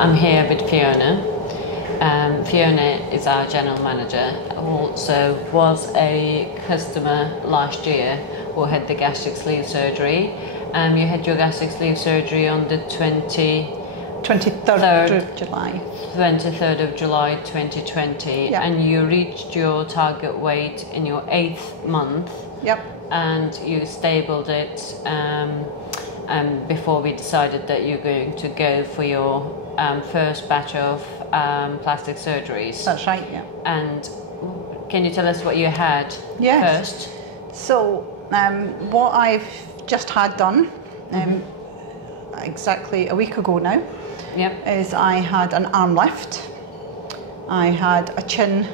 I'm here with Fiona. Fiona is our general manager, also was a customer last year who had the gastric sleeve surgery. You had your gastric sleeve surgery on the 23rd of July. 23rd of July 2020, Yep. and you reached your target weight in your 8th month. Yep. And you stabled it before we decided that you're going to go for your first batch of plastic surgeries. That's right, yeah. And can you tell us what you had first? So what I've just had done exactly a week ago now is I had an arm lift, I had a chin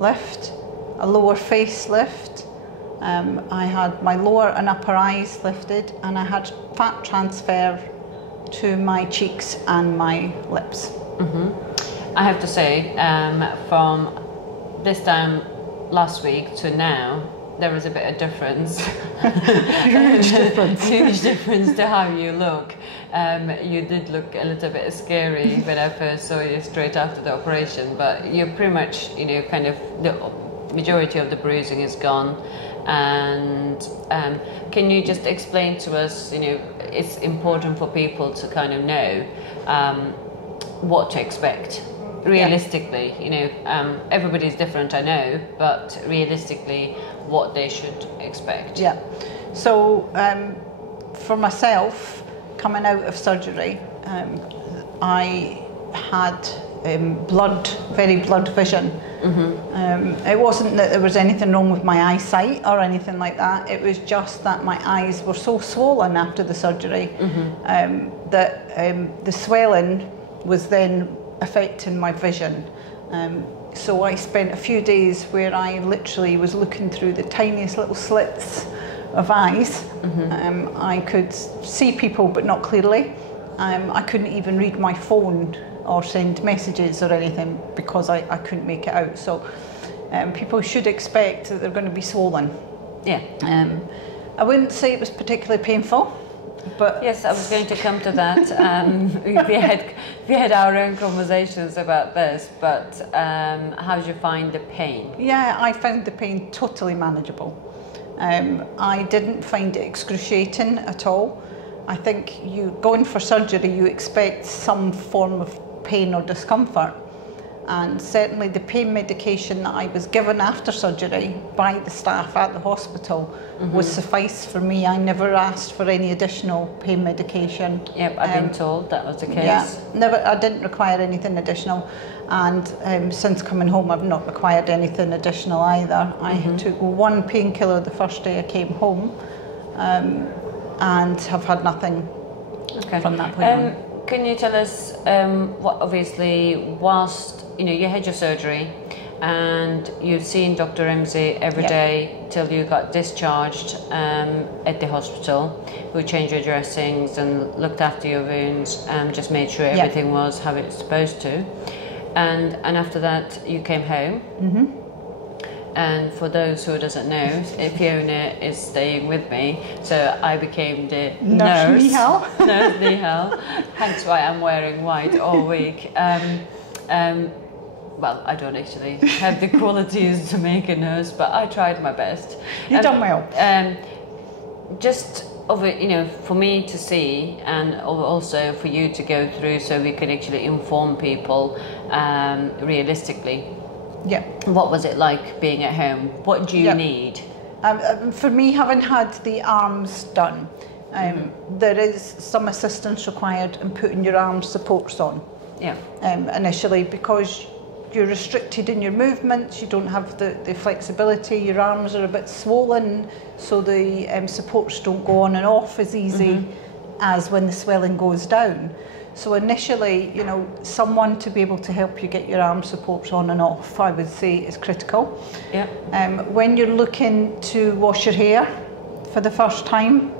lift, a lower face lift, I had my lower and upper eyes lifted, and I had fat transfer to my cheeks and my lips. I have to say, from this time last week to now, there was a bit of difference. Huge difference. Huge difference to how you look. You did look a little bit scary when I first saw you straight after the operation, but you're pretty much, kind of the majority of the bruising is gone. And can you just explain to us, it's important for people to kind of know what to expect realistically. Everybody's different, I know, but realistically what they should expect. Yeah. So for myself, coming out of surgery, I had very blood vision. It wasn't that there was anything wrong with my eyesight or anything like that. It was just that my eyes were so swollen after the surgery that the swelling was then affecting my vision. So I spent a few days where I literally was looking through the tiniest little slits of eyes. I could see people but not clearly. I couldn't even read my phone or send messages or anything because I couldn't make it out. So people should expect that they're going to be swollen. Yeah. I wouldn't say it was particularly painful, but yes, I was going to come to that. We had our own conversations about this, but how did you find the pain? Yeah, I found the pain totally manageable. I didn't find it excruciating at all. I think going for surgery, you expect some form of pain or discomfort, and certainly the pain medication that I was given after surgery by the staff at the hospital was suffice for me. I never asked for any additional pain medication. Yep, I've been told that was the case. Yeah, I didn't require anything additional, and since coming home I've not required anything additional either. I took one painkiller the first day I came home, and have had nothing from that point on. Can you tell us what, obviously, whilst you had your surgery and you'd seen Dr. Ramsey every day till you got discharged at the hospital, who changed your dressings and looked after your wounds and just made sure everything was how it's supposed to, and after that you came home. And for those who doesn't know, Fiona is staying with me, so I became the nurse. Nurse Nihal. Hence why I'm wearing white all week. Well, I don't actually have the qualities to make a nurse, but I tried my best. You've done well. Just for me to see, and also for you to go through, so we can actually inform people realistically. Yeah. What was it like being at home? What do you need? For me, having had the arms done, there is some assistance required in putting your arm supports on. Yeah. Initially, because you're restricted in your movements, you don't have the flexibility, your arms are a bit swollen, so the supports don't go on and off as easy as when the swelling goes down. So initially, someone to be able to help you get your arm supports on and off, I would say, is critical. Yeah. When you're looking to wash your hair for the first time,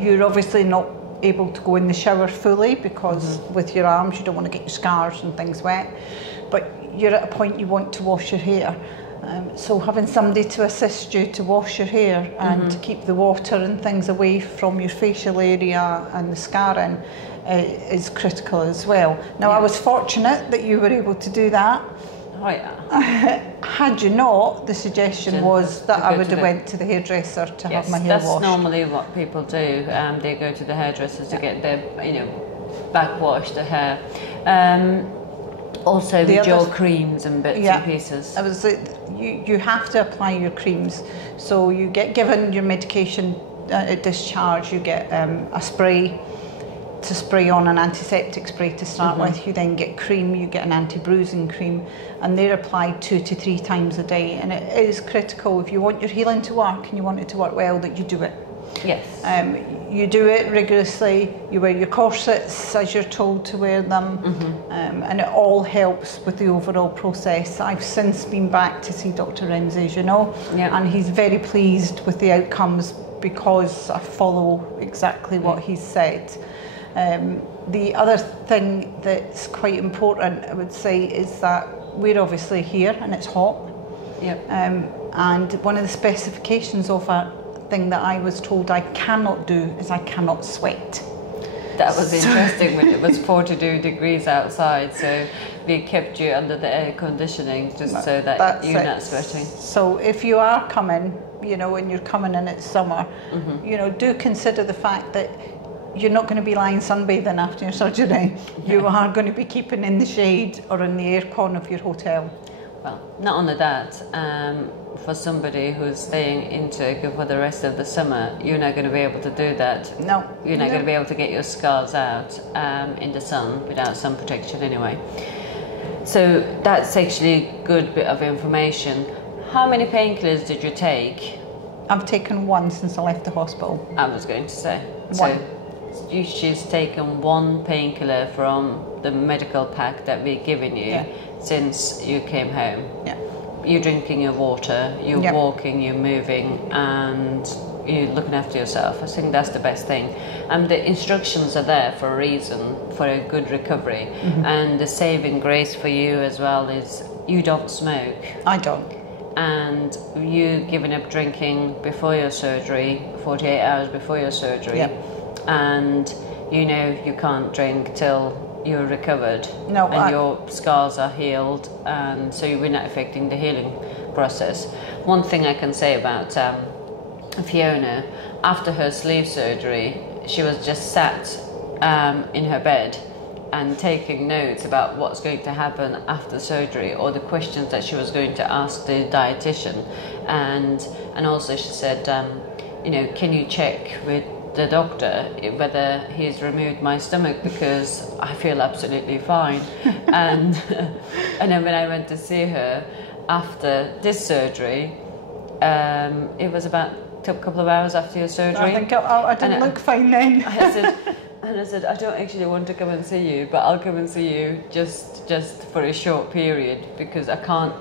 you're obviously not able to go in the shower fully because with your arms you don't want to get your scars and things wet, but you're at a point you want to wash your hair. So having somebody to assist you to wash your hair and to keep the water and things away from your facial area and the scarring is critical as well. Now, I was fortunate that you were able to do that. Oh yeah. Had you not, the suggestion was that I would have went to the hairdresser to have my hair washed. That's normally what people do. They go to the hairdressers to get their, back wash the hair. Also with your creams and bits and pieces. You have to apply your creams. So you get given your medication at discharge. You get a spray to spray on, an antiseptic spray to start with. You then get cream, you get an anti-bruising cream, and they're applied 2 to 3 times a day. And it is critical, if you want your healing to work and you want it to work well, that you do it. Yes. You do it rigorously, you wear your corsets as you're told to wear them, and it all helps with the overall process. I've since been back to see Dr. Ramsey, as you know, and he's very pleased with the outcomes because I follow exactly what he's said. The other thing that's quite important, I would say, is that we're obviously here and it's hot. And one of the specifications of a thing that I was told I cannot do is I cannot sweat. That was interesting when it was 42 degrees outside, so we kept you under the air conditioning just so that you're not sweating. So if you are coming, and you're coming in it's summer, do consider the fact that you're not going to be lying sunbathing after your surgery. You are going to be keeping in the shade or in the aircon of your hotel. Well, not only that, for somebody who's staying in Turkey for the rest of the summer, you're not going to be able to do that. No. You're not going to be able to get your scars out in the sun without sun protection anyway. So that's actually a good bit of information. How many painkillers did you take? I've taken one since I left the hospital. I was going to say. One. So she's taken one painkiller from the medical pack that we've given you since you came home. You're drinking your water, you're walking, you're moving, and you're looking after yourself. I think that's the best thing. And the instructions are there for a reason, for a good recovery. And the saving grace for you as well is you don't smoke. I don't. And you giving up drinking before your surgery, 48 hours before your surgery. And you can't drink till you're recovered. No, and your scars are healed, and so you're not affecting the healing process. One thing I can say about Fiona, after her sleeve surgery, she was just sat in her bed and taking notes about what's going to happen after surgery, or the questions that she was going to ask the dietitian. And also she said, can you check with the doctor whether he's removed my stomach, because I feel absolutely fine. and then when I went to see her after this surgery, it was about a couple of hours after your surgery. I think I didn't look fine then. I said, I don't actually want to come and see you, but I'll come and see you just for a short period, because I can't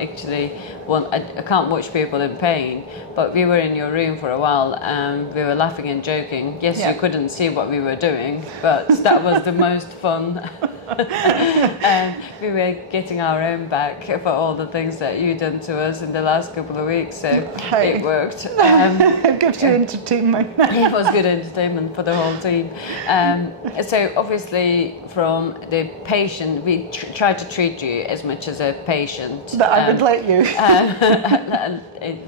watch people in pain. But we were in your room for a while and we were laughing and joking. Yes, you couldn't see what we were doing, but that was the most fun. We were getting our own back for all the things that you've done to us in the last couple of weeks, so it worked. It gives you entertainment. It was good entertainment for the whole team. So obviously from the patient, we tried to treat you as much as a patient. That I would let you.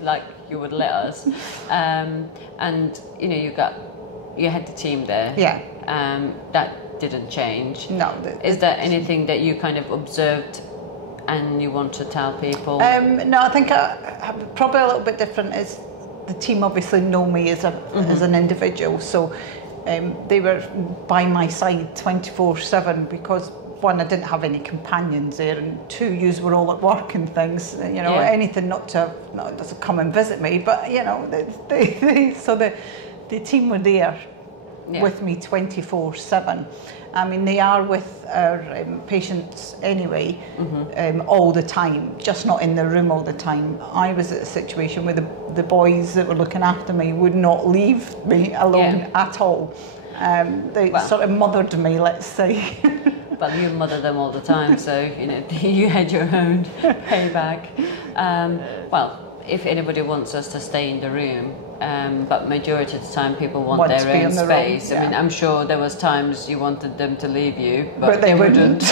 Like you would let us. And you had the team there. That didn't change. No. Is there anything that you kind of observed and you want to tell people? No, I think probably a little bit different is the team obviously know me as an individual, so they were by my side 24/7, because one, I didn't have any companions there, and two, yous were all at work and things, anything not to come and visit me, but so the team were there with me 24/7. I mean, they are with our patients anyway, all the time, just not in the room all the time. I was at a situation where the boys that were looking after me would not leave me alone at all. They sort of mothered me, let's say. Well, you mother them all the time, so you had your own payback. well, if anybody wants us to stay in the room, but majority of the time people want Want to their be own in the space. room, I mean, I'm sure there was times you wanted them to leave you, but they wouldn't.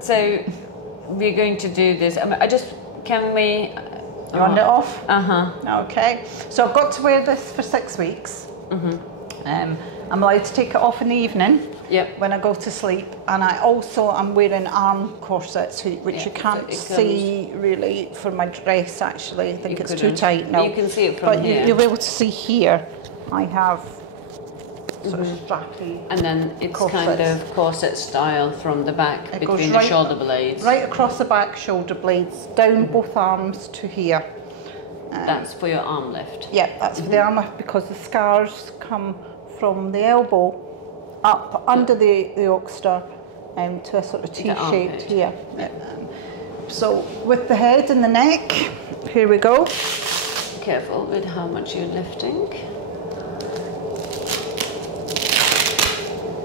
So we're going to do this. Can we... Round it off? Uh-huh. Okay. So I've got to wear this for 6 weeks. I'm allowed to take it off in the evening. Yep. When I go to sleep, and I'm wearing arm corsets, which you can't see really for my dress. Actually, I think it's too tight now. You can see it from here. But you'll be able to see here. I have sort of strappy. And then it's corsets. kind of corset style from the back between the shoulder blades. Right across the back shoulder blades, down both arms to here. That's for your arm lift. Yeah, that's for the arm lift because the scars come from the elbow up under the oxter to a sort of T-shaped here. So with the head and the neck, here we go. Careful with how much you're lifting.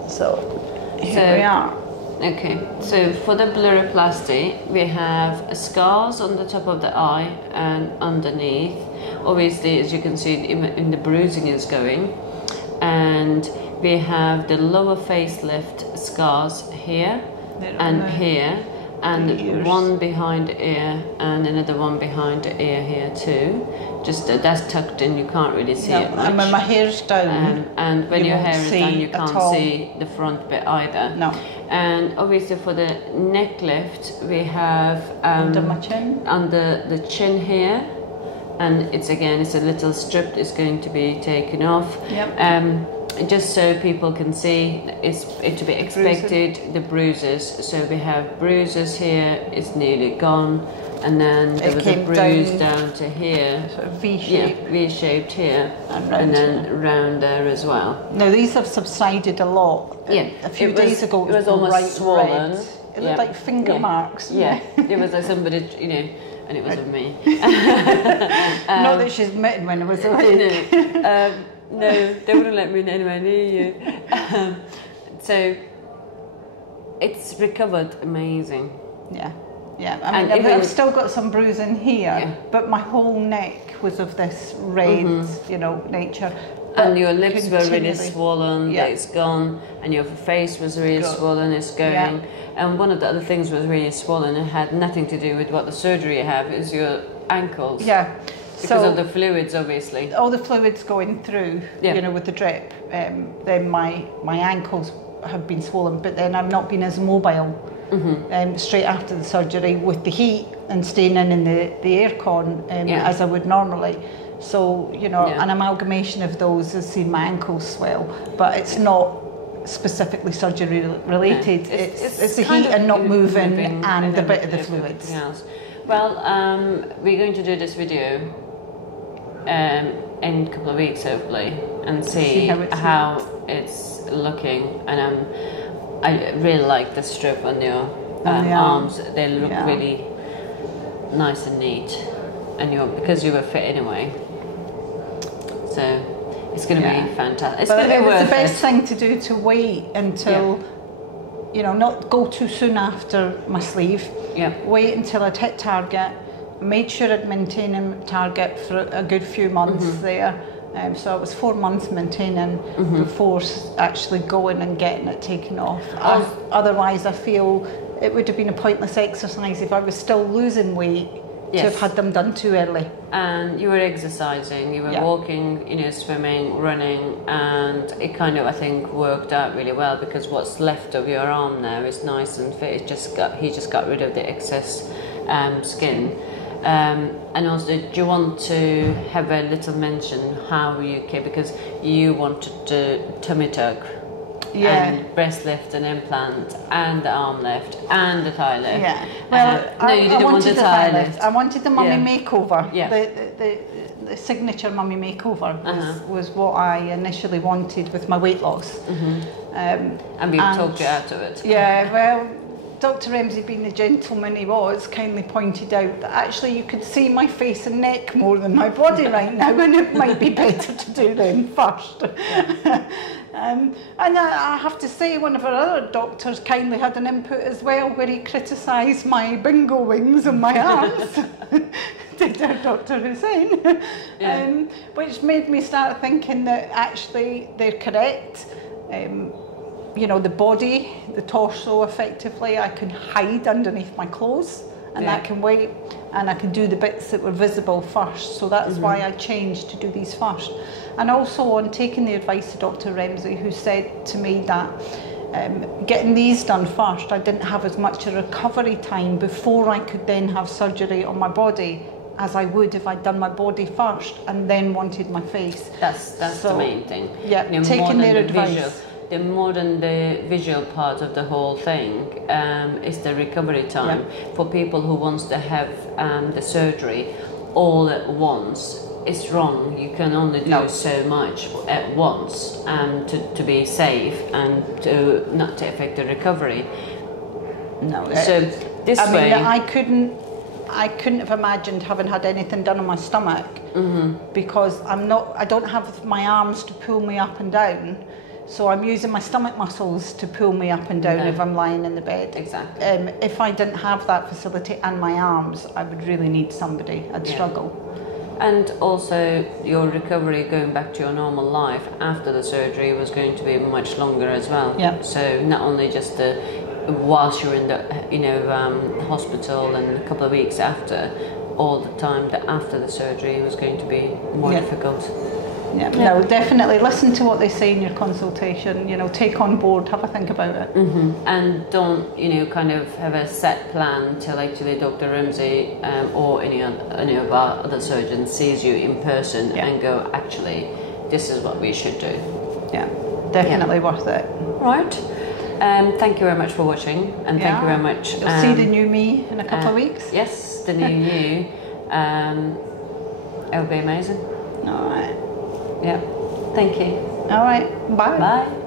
So here we are. Okay, so for the bluroplasty, we have scars on the top of the eye and underneath. Obviously, as you can see, in the bruising is going. And we have the lower facelift scars here and here, and one behind the ear and another one behind the ear here too. Just that's tucked in, you can't really see it much. And when my hair's down, and when your hair is down, you can't see the front bit either. No. And obviously for the neck lift, we have under my chin, under the chin here, and it's a little strip is going to be taken off. Yep. Just so people can see, it's to be expected, the bruises. So we have bruises here, it's nearly gone, and then there was a bruise down to here, sort of V-shaped, V-shaped here, and then round there as well. Now these have subsided a lot. Yeah, a few days ago it was almost swollen. Red. It looked like finger marks. Yeah, it was like somebody, and it wasn't me. Not that she's admitted when it was awake. No, they wouldn't let me anywhere near you. So it's recovered amazing. Yeah. I mean, I've still got some bruising here, but my whole neck was of this red, nature. And your lips were really swollen, it's gone, and your face was really swollen, it's going. Yeah. And one of the other things was really swollen, it had nothing to do with what the surgery you have, is your ankles. Yeah. Because of the fluids, obviously. All the fluids going through, with the drip. Then my ankles have been swollen, but then I've not been as mobile. Straight after the surgery with the heat and staying in the aircon as I would normally. So, an amalgamation of those has seen my ankles swell, but it's not specifically surgery related. It's the heat and not moving and a bit of the fluids. Else. Well, we're going to do this video in a couple of weeks hopefully and see how it's looking, and I really like the strip on your arms. They look really nice and neat, and because you were fit anyway, so it's going to be fantastic. It's going to be worth it. It's the best thing to do to wait until not go too soon after my sleeve. Wait until I'd hit target. Made sure I'd maintained target for a good few months there. So it was 4 months maintaining before actually going and getting it taken off. Otherwise, I feel it would have been a pointless exercise if I was still losing weight to have had them done too early. And you were exercising, you were walking, swimming, running, and it kind of, I think, worked out really well because what's left of your arm now is nice and fit. He just got rid of the excess skin. And also, do you want to have a little mention how you came, because you wanted to tummy tuck and breast lift and implant and the arm lift and the thigh lift. Well, no, you didn't want the thigh lift. I wanted the mummy makeover. The signature mummy makeover was what I initially wanted with my weight loss. And we've talked you out of it. Yeah, well, Dr. Ramsay, being the gentleman he was, kindly pointed out that actually you could see my face and neck more than my body right now, and it might be better to do them first. And I have to say, one of our other doctors kindly had an input as well, where he criticised my bingo wings on my arms. Did our Dr. Hussein. Yeah. Which made me start thinking that actually they're correct. You know, the body, the torso, effectively, I can hide underneath my clothes, and that can wait, and I can do the bits that were visible first. So that's why I changed to do these first. And also on taking the advice of Dr. Ramsay, who said to me that getting these done first, I didn't have as much a recovery time before I could then have surgery on my body as I would if I'd done my body first and then wanted my face. That's the main thing. Yeah, you know, taking their advice. More than the visual part of the whole thing is the recovery time. For people who wants to have the surgery all at once, it's wrong. You can only do so much at once to be safe and to not to affect the recovery. No. So this way, I couldn't have imagined having had anything done on my stomach because I don't have my arms to pull me up and down. So I'm using my stomach muscles to pull me up and down if I'm lying in the bed. Exactly. If I didn't have that facility and my arms, I would really need somebody. I'd struggle. And also your recovery going back to your normal life after the surgery was going to be much longer as well. Yeah. So not only just whilst you're in the hospital and a couple of weeks after, all the time that after the surgery was going to be more difficult. Yeah. No, definitely listen to what they say in your consultation, you know, take on board, have a think about it. And don't, kind of have a set plan till actually Dr. Ramsay or any of our other surgeons sees you in person and go, actually, this is what we should do. Yeah, definitely worth it. Right. Thank you very much for watching, and thank you very much. You'll see the new me in a couple of weeks. Yes, the new you. It'll be amazing. All right. Yeah. Thank you. All right. Bye. Bye.